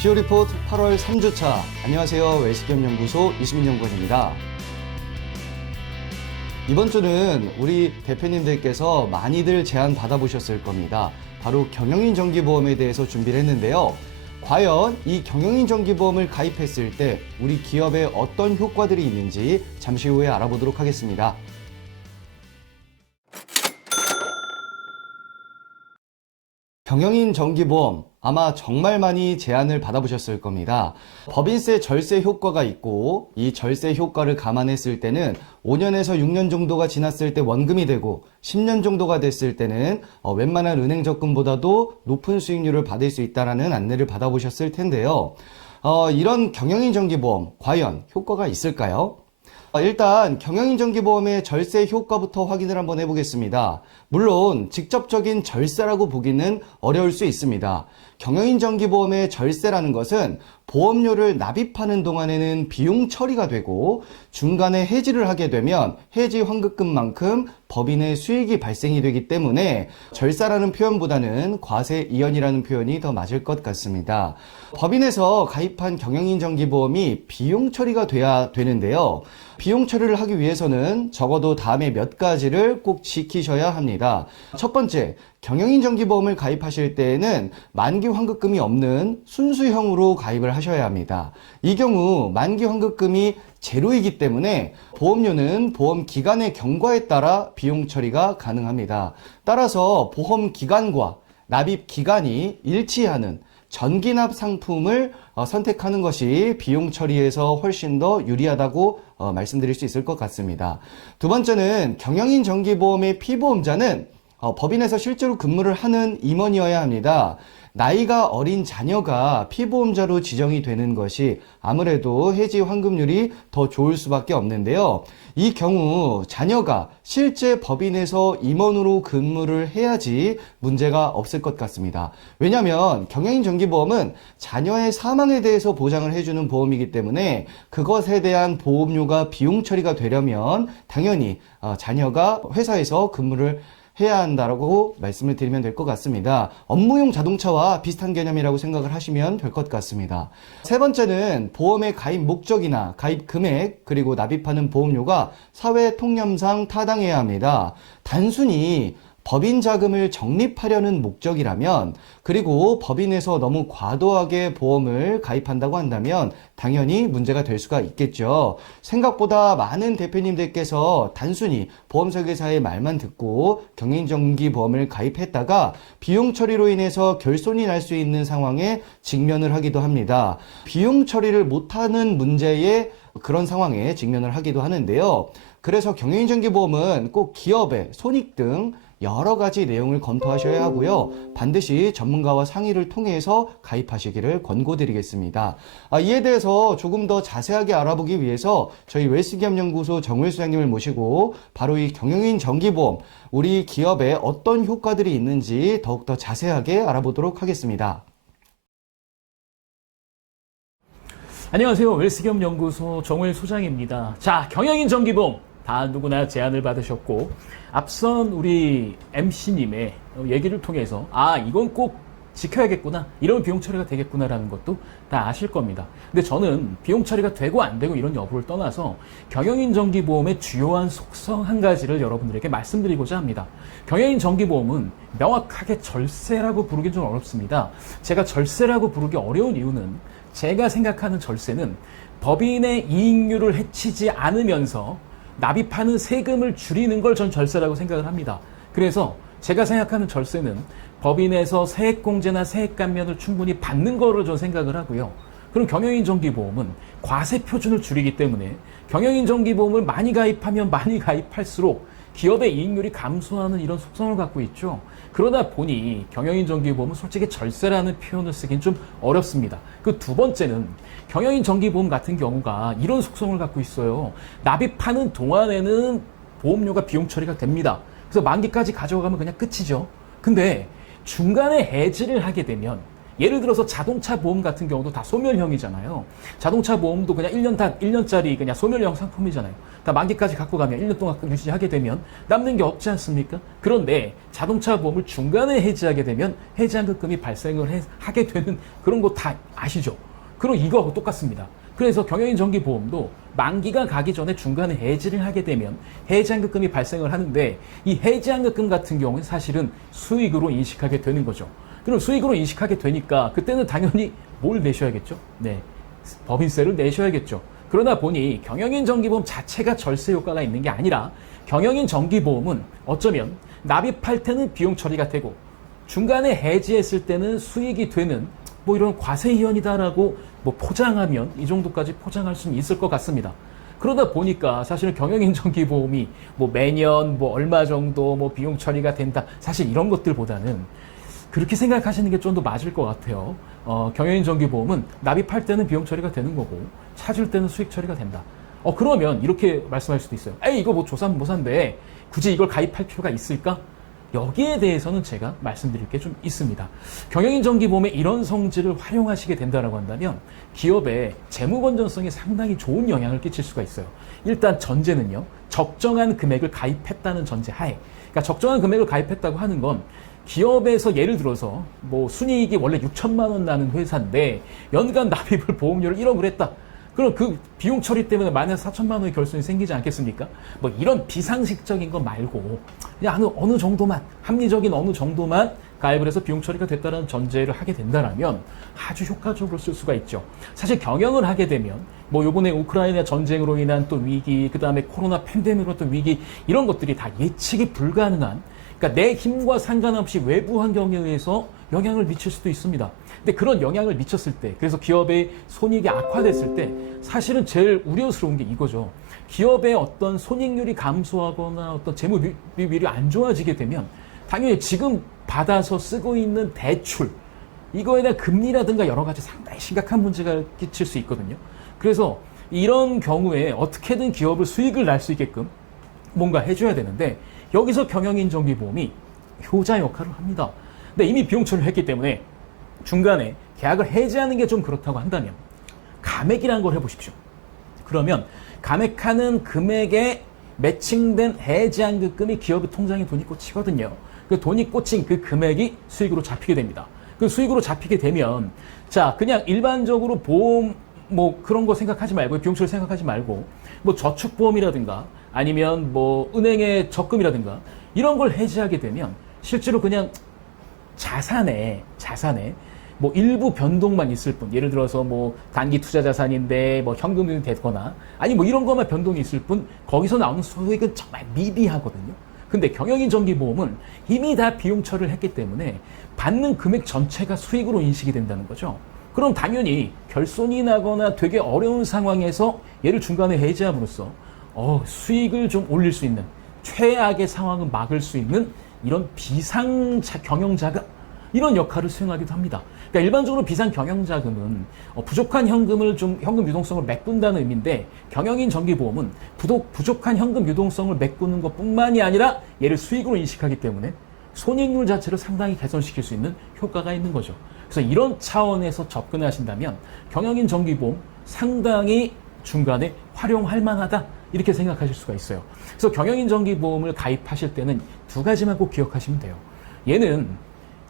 시오 리포트 8월 3주차. 안녕하세요. 외식겸연구소 이시민 연구원입니다. 이번 주는 우리 대표님들께서 많이들 제안 받아보셨을 겁니다. 바로 경영인 정기보험에 대해서 준비를 했는데요. 과연 이 경영인 정기보험을 가입했을 때 우리 기업에 어떤 효과들이 있는지 잠시 후에 알아보도록 하겠습니다. 경영인 정기보험 아마 정말 많이 제안을 받아보셨을 겁니다. 법인세 절세 효과가 있고 이 절세 효과를 감안했을 때는 5년에서 6년 정도가 지났을 때 원금이 되고 10년 정도가 됐을 때는 웬만한 은행 적금보다도 높은 수익률을 받을 수 있다는 안내를 받아보셨을 텐데요. 이런 경영인 정기보험 과연 효과가 있을까요? 일단 경영인 정기보험의 절세 효과부터 확인을 한번 해보겠습니다. 물론 직접적인 절세라고 보기는 어려울 수 있습니다. 경영인 정기보험의 절세라는 것은 보험료를 납입하는 동안에는 비용 처리가 되고 중간에 해지를 하게 되면 해지 환급금만큼 법인의 수익이 발생이 되기 때문에 절세라는 표현보다는 과세 이연이라는 표현이 더 맞을 것 같습니다. 법인에서 가입한 경영인 정기보험이 비용 처리가 돼야 되는데요. 비용 처리를 하기 위해서는 적어도 다음에 몇 가지를 꼭 지키셔야 합니다. 첫 번째, 경영인 정기보험을 가입하실 때에는 만기 환급금이 없는 순수형으로 가입을 하셔야 합니다. 이 경우 만기 환급금이 제로이기 때문에 보험료는 보험 기간의 경과에 따라 비용 처리가 가능합니다. 따라서 보험 기간과 납입 기간이 일치하는 전기납 상품을 선택하는 것이 비용 처리에서 훨씬 더 유리하다고 말씀드릴 수 있을 것 같습니다. 두 번째는 경영인 정기보험의 피보험자는 법인에서 실제로 근무를 하는 임원이어야 합니다. 나이가 어린 자녀가 피보험자로 지정이 되는 것이 아무래도 해지 환급률이 더 좋을 수밖에 없는데요. 이 경우 자녀가 실제 법인에서 임원으로 근무를 해야지 문제가 없을 것 같습니다. 왜냐하면 경영인 정기보험은 자녀의 사망에 대해서 보장을 해주는 보험이기 때문에 그것에 대한 보험료가 비용 처리가 되려면 당연히 자녀가 회사에서 근무를 해야 한다고 말씀을 드리면 될 것 같습니다. 업무용 자동차와 비슷한 개념이라고 생각을 하시면 될 것 같습니다. 세 번째는 보험의 가입 목적이나 가입 금액 그리고 납입하는 보험료가 사회 통념상 타당해야 합니다. 단순히 법인 자금을 적립하려는 목적이라면 그리고 법인에서 너무 과도하게 보험을 가입한다고 한다면 당연히 문제가 될 수가 있겠죠. 생각보다 많은 대표님들께서 단순히 보험설계사의 말만 듣고 경영인정기보험을 가입했다가 비용 처리로 인해서 결손이 날 수 있는 상황에 직면을 하기도 합니다. 비용 처리를 못하는 문제에 그런 상황에 직면을 하기도 하는데요. 그래서 경영인정기보험은 꼭 기업의 손익 등 여러 가지 내용을 검토하셔야 하고요. 반드시 전문가와 상의를 통해서 가입하시기를 권고드리겠습니다. 이에 대해서 조금 더 자세하게 알아보기 위해서 저희 웰스기업연구소 정우일 소장님을 모시고 바로 이 경영인 정기보험, 우리 기업에 어떤 효과들이 있는지 더욱더 자세하게 알아보도록 하겠습니다. 안녕하세요. 웰스기업연구소 정우일 소장입니다. 자, 경영인 정기보험 다 누구나 제안을 받으셨고 앞선 우리 MC님의 얘기를 통해서 이건 꼭 지켜야겠구나, 이런 비용 처리가 되겠구나라는 것도 다 아실 겁니다. 근데 저는 비용 처리가 되고 안 되고 이런 여부를 떠나서 경영인 정기보험의 주요한 속성 한 가지를 여러분들에게 말씀드리고자 합니다. 경영인 정기보험은 명확하게 절세라고 부르기 좀 어렵습니다. 제가 절세라고 부르기 어려운 이유는 제가 생각하는 절세는 법인의 이익률을 해치지 않으면서 납입하는 세금을 줄이는 걸 전 절세라고 생각을 합니다. 그래서 제가 생각하는 절세는 법인에서 세액공제나 세액감면을 충분히 받는 거로 전 생각을 하고요. 그럼 경영인 정기보험은 과세 표준을 줄이기 때문에 경영인 정기보험을 많이 가입하면 많이 가입할수록 기업의 이익률이 감소하는 이런 속성을 갖고 있죠. 그러다 보니 경영인 정기보험은 솔직히 절세라는 표현을 쓰긴 좀 어렵습니다. 그 두 번째는 경영인 정기보험 같은 경우가 이런 속성을 갖고 있어요. 납입하는 동안에는 보험료가 비용 처리가 됩니다. 그래서 만기까지 가져가면 그냥 끝이죠. 근데 중간에 해지를 하게 되면 예를 들어서 자동차 보험 같은 경우도 다 소멸형이잖아요. 자동차 보험도 그냥 1년짜리 그냥 소멸형 상품이잖아요. 다 만기까지 갖고 가면 1년 동안 유지하게 되면 남는 게 없지 않습니까? 그런데 자동차 보험을 중간에 해지하게 되면 해지환급금이 발생을 하게 되는 그런 거 다 아시죠? 그럼 이거하고 똑같습니다. 그래서 경영인 정기보험도 만기가 가기 전에 중간에 해지를 하게 되면 해지환급금이 발생을 하는데 이 해지환급금 같은 경우는 사실은 수익으로 인식하게 되는 거죠. 그럼 수익으로 인식하게 되니까 그때는 당연히 뭘 내셔야겠죠? 네, 법인세를 내셔야겠죠. 그러다 보니 경영인 정기보험 자체가 절세 효과가 있는 게 아니라 경영인 정기보험은 어쩌면 납입할 때는 비용 처리가 되고 중간에 해지했을 때는 수익이 되는 뭐 이런 과세이연이다라고 뭐 포장하면 이 정도까지 포장할 수는 있을 것 같습니다. 그러다 보니까 사실은 경영인정기보험이 뭐 매년 뭐 얼마 정도 뭐 비용 처리가 된다. 사실 이런 것들보다는 그렇게 생각하시는 게 좀 더 맞을 것 같아요. 경영인정기보험은 납입할 때는 비용 처리가 되는 거고 찾을 때는 수익 처리가 된다. 그러면 이렇게 말씀할 수도 있어요. 에이, 이거 뭐 조삼모사인데 굳이 이걸 가입할 필요가 있을까? 여기에 대해서는 제가 말씀드릴 게 좀 있습니다. 경영인정기보험의 이런 성질을 활용하시게 된다고 한다면 기업의 재무 건전성에 상당히 좋은 영향을 끼칠 수가 있어요. 일단 전제는요, 적정한 금액을 가입했다는 전제 하에, 그러니까 적정한 금액을 가입했다고 하는 건 기업에서 예를 들어서 뭐 순이익이 원래 6천만 원 나는 회사인데 연간 납입을 보험료를 1억을 했다. 그럼 그 비용 처리 때문에 마이너스 4천만 원의 결손이 생기지 않겠습니까? 뭐 이런 비상식적인 거 말고 그냥 어느 정도만, 합리적인 어느 정도만 가입을 해서 비용 처리가 됐다는 전제를 하게 된다면 아주 효과적으로 쓸 수가 있죠. 사실 경영을 하게 되면 뭐 요번에 우크라이나 전쟁으로 인한 또 위기, 그 다음에 코로나 팬데믹으로 또 위기, 이런 것들이 다 예측이 불가능한, 그러니까 내 힘과 상관없이 외부 환경에 의해서 영향을 미칠 수도 있습니다. 근데 그런 영향을 미쳤을 때, 그래서 기업의 손익이 악화됐을 때 사실은 제일 우려스러운 게 이거죠. 기업의 어떤 손익률이 감소하거나 어떤 재무 비율이 안 좋아지게 되면 당연히 지금 받아서 쓰고 있는 대출, 이거에 대한 금리라든가 여러 가지 상당히 심각한 문제가 끼칠 수 있거든요. 그래서 이런 경우에 어떻게든 기업을 수익을 날 수 있게끔 뭔가 해줘야 되는데 여기서 경영인정기보험이 효자 역할을 합니다. 근데 이미 비용 처리를 했기 때문에 중간에 계약을 해지하는 게 좀 그렇다고 한다면 감액이라는 걸 해보십시오. 그러면 감액하는 금액에 매칭된 해지환급금이 기업의 통장에 돈이 꽂히거든요. 그 돈이 꽂힌 그 금액이 수익으로 잡히게 됩니다. 그 수익으로 잡히게 되면 자, 그냥 일반적으로 보험 뭐 그런 거 생각하지 말고, 비용 처리 생각하지 말고 뭐 저축보험이라든가 아니면 뭐 은행의 적금이라든가 이런 걸 해지하게 되면 실제로 그냥 자산에 뭐 일부 변동만 있을 뿐, 예를 들어서 뭐 단기 투자 자산인데 뭐 현금이 되거나 아니 뭐 이런 것만 변동이 있을 뿐 거기서 나오는 수익은 정말 미비하거든요. 근데 경영인정기보험은 이미 다 비용 처리를 했기 때문에 받는 금액 전체가 수익으로 인식이 된다는 거죠. 그럼 당연히 결손이 나거나 되게 어려운 상황에서 얘를 중간에 해지함으로써 수익을 좀 올릴 수 있는, 최악의 상황을 막을 수 있는 이런 비상 경영자금, 이런 역할을 수행하기도 합니다. 그러니까 일반적으로 비상 경영자금은 부족한 현금을 좀 현금 유동성을 메꾼다는 의미인데 경영인 정기보험은 부족한 현금 유동성을 메꾸는 것뿐만이 아니라 얘를 수익으로 인식하기 때문에 손익률 자체를 상당히 개선시킬 수 있는 효과가 있는 거죠. 그래서 이런 차원에서 접근하신다면 경영인 정기보험 상당히 중간에 활용할 만하다, 이렇게 생각하실 수가 있어요. 그래서 경영인 정기보험을 가입하실 때는 두 가지만 꼭 기억하시면 돼요. 얘는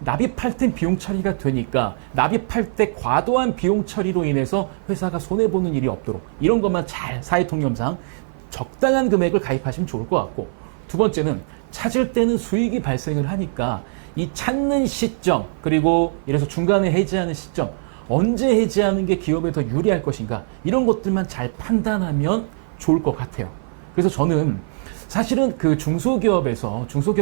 납입할 땐 비용 처리가 되니까 납입할 때 과도한 비용 처리로 인해서 회사가 손해보는 일이 없도록 이런 것만 잘 사회통념상 적당한 금액을 가입하시면 좋을 것 같고, 두 번째는 찾을 때는 수익이 발생을 하니까 이 찾는 시점, 그리고 이래서 중간에 해지하는 시점, 언제 해지하는 게 기업에 더 유리할 것인가, 이런 것들만 잘 판단하면 좋을 것 같아요. 그래서 저는 사실은 그 중소기업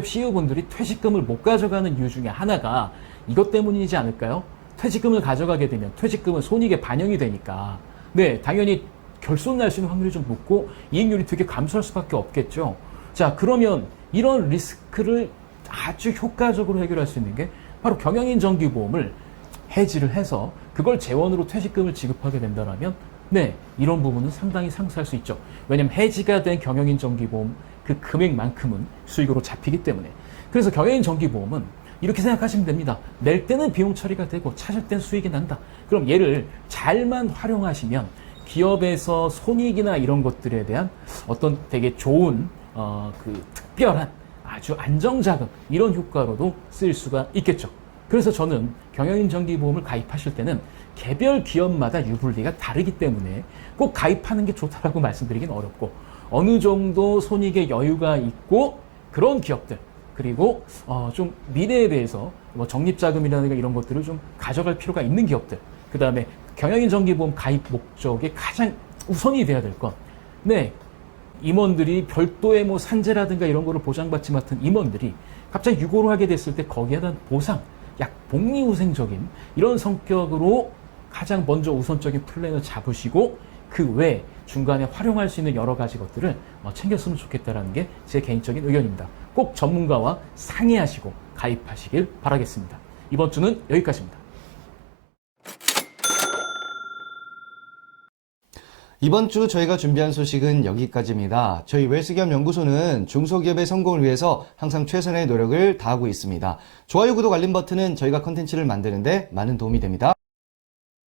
CEO분들이 퇴직금을 못 가져가는 이유 중에 하나가 이것 때문이지 않을까요? 퇴직금을 가져가게 되면 퇴직금은 손익에 반영이 되니까 네, 당연히 결손 날 수 있는 확률이 좀 높고 이익률이 되게 감소할 수밖에 없겠죠. 자, 그러면 이런 리스크를 아주 효과적으로 해결할 수 있는 게 바로 경영인 정기보험을 해지를 해서 그걸 재원으로 퇴직금을 지급하게 된다면 네, 이런 부분은 상당히 상쇄할 수 있죠. 왜냐하면 해지가 된 경영인 정기보험 그 금액만큼은 수익으로 잡히기 때문에. 그래서 경영인 정기보험은 이렇게 생각하시면 됩니다. 낼 때는 비용 처리가 되고 찾을 땐 수익이 난다. 그럼 얘를 잘만 활용하시면 기업에서 손익이나 이런 것들에 대한 어떤 되게 좋은 그 특별한 아주 안정자금 이런 효과로도 쓰일 수가 있겠죠. 그래서 저는 경영인 정기보험을 가입하실 때는 개별 기업마다 유불리가 다르기 때문에 꼭 가입하는 게 좋다라고 말씀드리긴 어렵고 어느 정도 손익의 여유가 있고 그런 기업들 그리고 좀 미래에 대해서 뭐 적립자금이라든가 이런 것들을 좀 가져갈 필요가 있는 기업들 그 다음에 경영인 정기보험 가입 목적에 가장 우선이 돼야 될 건 네, 임원들이 별도의 뭐 산재라든가 이런 거를 보장받지 못한 임원들이 갑자기 유고를 하게 됐을 때 거기에 대한 보상, 약 복리후생적인 이런 성격으로 가장 먼저 우선적인 플랜을 잡으시고 그 외에 중간에 활용할 수 있는 여러 가지 것들을 챙겼으면 좋겠다라는 게 제 개인적인 의견입니다. 꼭 전문가와 상의하시고 가입하시길 바라겠습니다. 이번 주는 여기까지입니다. 이번 주 저희가 준비한 소식은 여기까지입니다. 저희 웰스기업 연구소는 중소기업의 성공을 위해서 항상 최선의 노력을 다하고 있습니다. 좋아요, 구독, 알림 버튼은 저희가 컨텐츠를 만드는데 많은 도움이 됩니다.